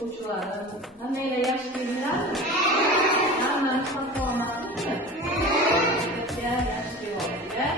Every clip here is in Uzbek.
o'quvchilarim, hammanglar yaxshi kelinglarmi? Hammani salomatlikmi? Yaxshi kelinglar.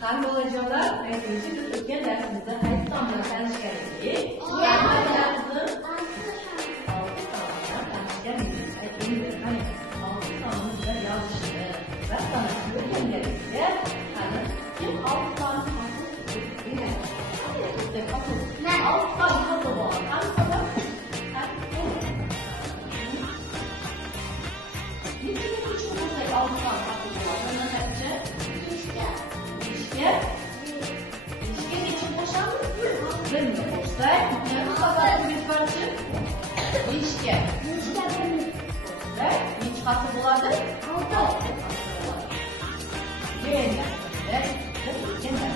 Hangi olacaklar? Neyse, Türkiye dersimizde hayat tamamına tanışken edik. Kızım. 6 tamamına tanışken edik. Hani 6 tamamında yazışını ve sana söyleyeyim gerekli. Hani kim 6 tane katı değil mi? Ne? 6 tane katı var. Hangi kadar? Niçin olursa 6 tane katı var? Hemen hepsi. İlişkiye geçip boşandık mı? Ben de boştayım. Bu kadar bir parça. İlişkiye. Boştayım. Hiç katı buladı? Altı. Yeniden. Yeniden.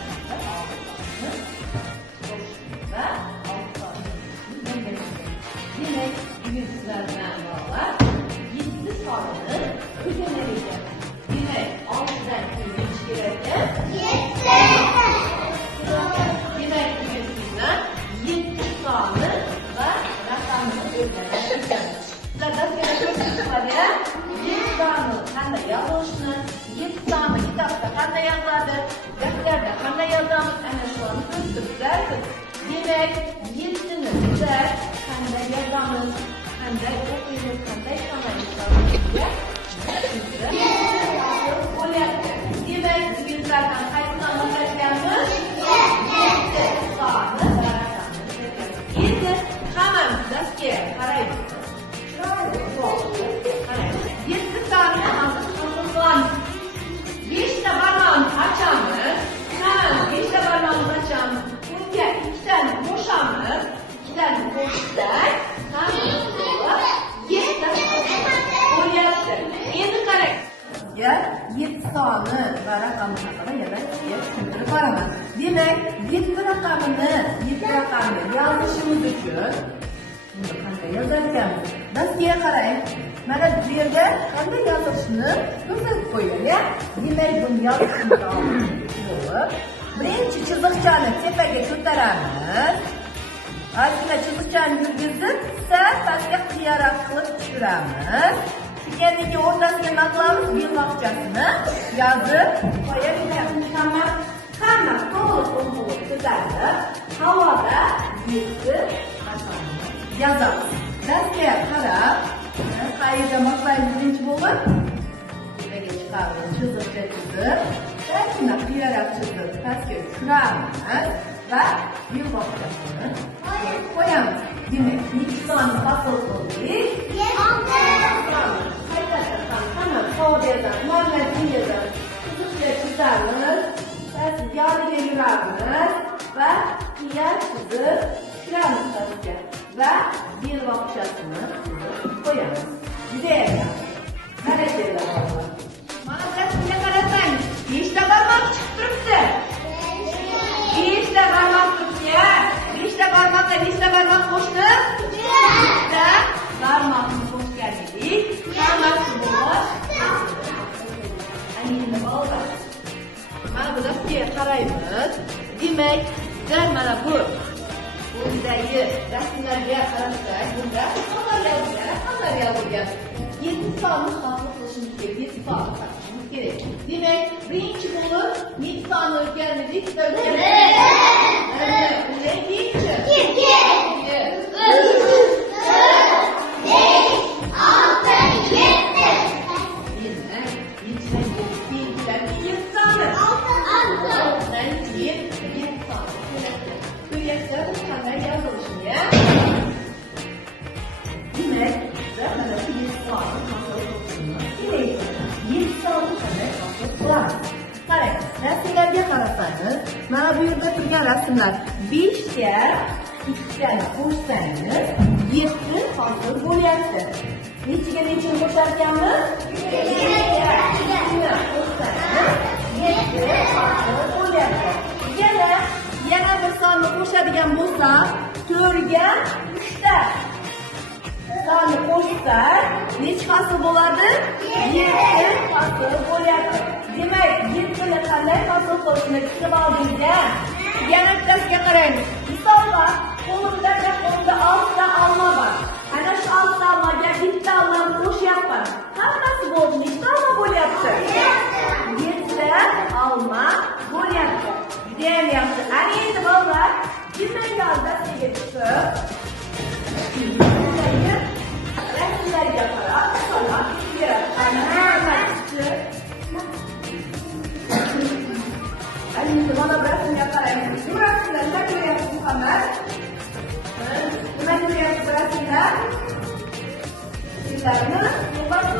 Boşluğunda 6 tane. Yine yüzlerden bağlar. 7 tane ödemeliydi. Yine 6'dan ilişkilerden 7 tane ve rakamını ödemek. Zaten pada 7 tane kanda yazılışını, 7 tane kitapta kanda yazıldı, defterde kanda yazılmış, ana şu an gösterdi. Demek 7'ni güzel kanda yazılmış, kanda okuyup, kanda yazılmış. Demek biz zaten kaç tane anlatacağımız? 7 tane. 7 hemen derseye karaydı. 7 tane anlatılan 5 de parmağını açamız. Hemen 5 de parmağını açamız. Bunca 2 tane boşamız. 2 tane boşlar. Hemen 7 koyarsın. 7 kare. 7 tane rakam haqida yana tushuntirib boraman. Demak, 7 rakamını yozishimiz uchun buni qanday yozarkanmiz? Dastiga qarang. Mana bu yerda qanday yozilishini ko'rsatib qo'ygan. Demak, buni yozishimiz uchun birinchi chiziqchani tepaga ko'taramiz. Aslida chiziqchani yurgizib, sal pastga qiyaroq qilib tushiramiz. Kendiki o'rtasiga nima qilamiz? Bir vaqtchasini yozib qo'yaveramiz. Hamma to'liq o'ng'ilib ko'tarilib, havoda 7 rakamni yozamiz. Dastiga qarab, qayerda boshlaymiz birinchi bo'lib? Tepaga chiqamiz, chiziqcha chizib, sal qiyaroq chizib, pastga tushiramiz va bir vaqtchasini qo'yamiz. Demak, necha sonni hosil qildik? 7. Chiziqcha chizamiz, yoniga yuramiz va qiya chizib tushiramiz pastga va bir vaqtchasini qo'yamiz. Judayam yaxshi. Mana keladi. Mana bunda qanday yozilgan? 7 sonni hasıl qilishimiz kerak. 7 sonni topishimiz kerak. Demak, birinchi bo'lib 7 sonni o'rgandik. Undan keyinchi 5 ga 2 qo'shsangiz 7 hosil bo'lyapti. Nechiga nechini qo'shar ekanmiz? 2ga qo'shsangiz 7 hosil bo'lyapti. Yana bir sonni qo'shadigan bo'lsak, 4 ga 3 ta sonni qo'shsak, necha hosil bo'ladi? 7 hosil bo'lyapti. Demak, 7 ni qanday hosil qilishni tushunib oldingizmi? Yana bittasiga qarang. Misolga, qo'limda 6 ta olma bor. Ana shu 6 ta olmaga bitta olmani qo'shyapman. Hammasi bo'ldi. Nechta olma bo'lyapti? 7 ta olma bo'lyapti. Judayam yaxshi. Ana endi bolalar, jimmaga dastasiga chiqib, rasmlarga qarab, misollar beradi. Endi mana bu rasmga qarang. Bu rasmlar nima ko'ryapsiz Muhammad? Nima ko'ryapsiz rasmlar? Sizlarni yo'qotib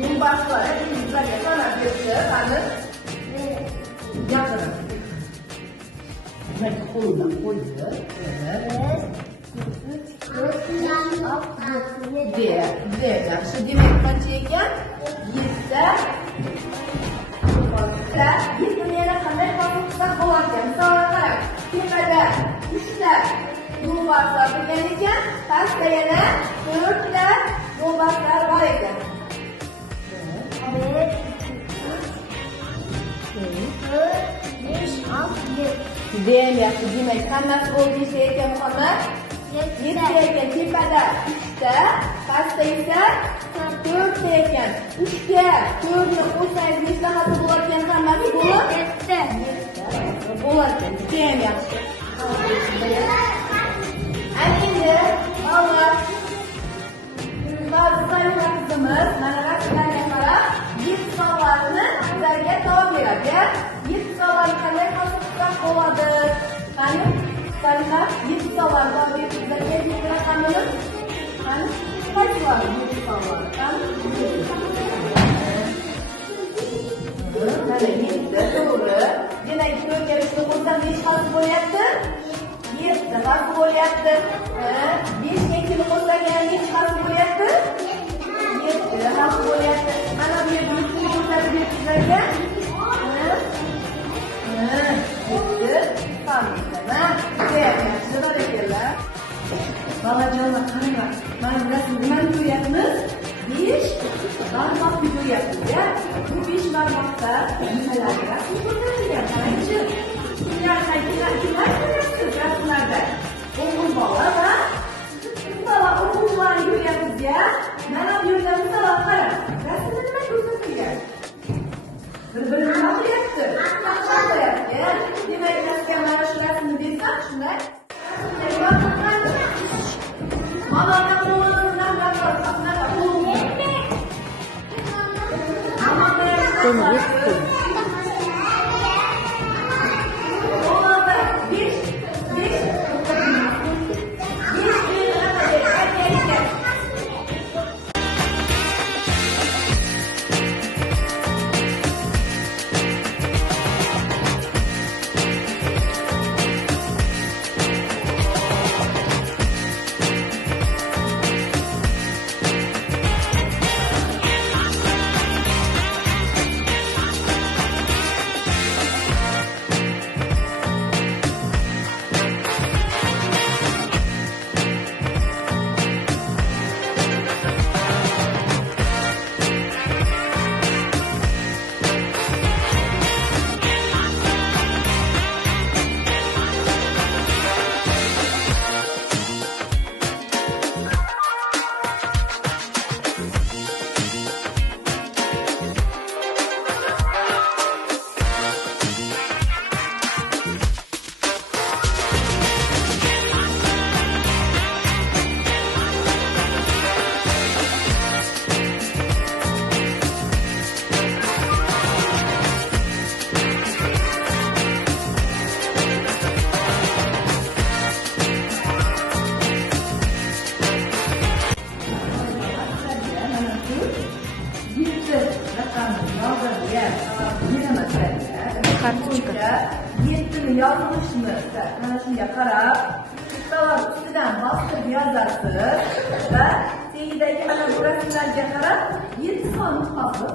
Yumbashlar, bizlarga sanab berdi, qani gapiring. Demak, qo'ldan qo'ydi. Yaxshi. Demak, qancha ekan? 7 7 yana qanday hosil qilsak bo'lar ekan? Misolga qarang. Tepada 3 ta yo'lbarslar turgan ekan, pastda yana 4 ta yo'lbarslar bor ekan. Judayam yaxshi. Demak, hammasi bo'ldi nechta ekan Muhammad? 7 ta ekan. Tepada 3 ta, pastda esa 4 ta ekan. 3 ga 4 ni qo'shsangiz nechta hosil bo'lar ekan? Hammasi bo'lib 7 bo'lar ekan. Judayam yaxshi. Endi avval Zarina qizimiz mana rasmlarga qarab 7 savollarni sizlarga javob beradi. 7 savollarni qanday hosil qilsak bo'ladi? Qani, Zarina 7 savollarni javob berib sizlarga bir raqamini qani qaysilar 7 savollar? Qani? Mana 7 to'g'ri. Demak, 4 ga 3 qo'shsam necha hosil bo'lyapti? 7 hosil bo'lyapti. 5 ga 2 qo'shsak yana necha hosil bo'lyapti? 7 hosil bo'lyapti. Mana bu yerda 3 ko'rsatib berib sizlarga. Yaxshi barakallah. Bolajonlar qaranglar. Mana bu rasmni nimani ko'ryapmiz? 5 barmoqni ko'ryapmiz-ya. Bu 5 barmoqda nimalarni rasm ko'rsatilgan? Qarangchi. Kimlar ko'ryapsiz rasmlarda? O'g'il bola va qiz bola o'quvchilarni ko'ryapmiz-ya. Mana bu yerda misollar qarang. Rasmda nima ko'rsatilgan? Bir-birini nima qilyapti? Qilyapti. Demak, rasmga mana shu rasmni bersam, shunday. Mana qo'limdan baqir, qatnada qo'lim. harfi chiqadi. 7ni yozilishini mana shunga qarab, nuqtalar ustidan bostirib yozasiz va tagidagi mana bu rasmlarga qarab 7 sonni topib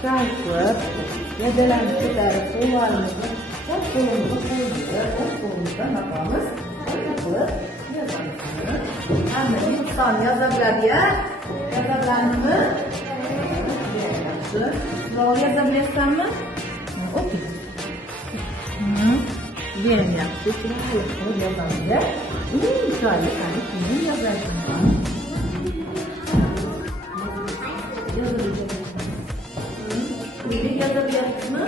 Transfer ya dalam secara keluarga kolumuzdan yapamiz. Hamma inson yozadilar ya. Yozadilarmi? Yaxshi. To'g'ri yozabilasizmi? Okey. Bering yaxshi. Chiroyli qilib yozamiz. Chiroyli qilib yozasiz. Yozabilirsizmi?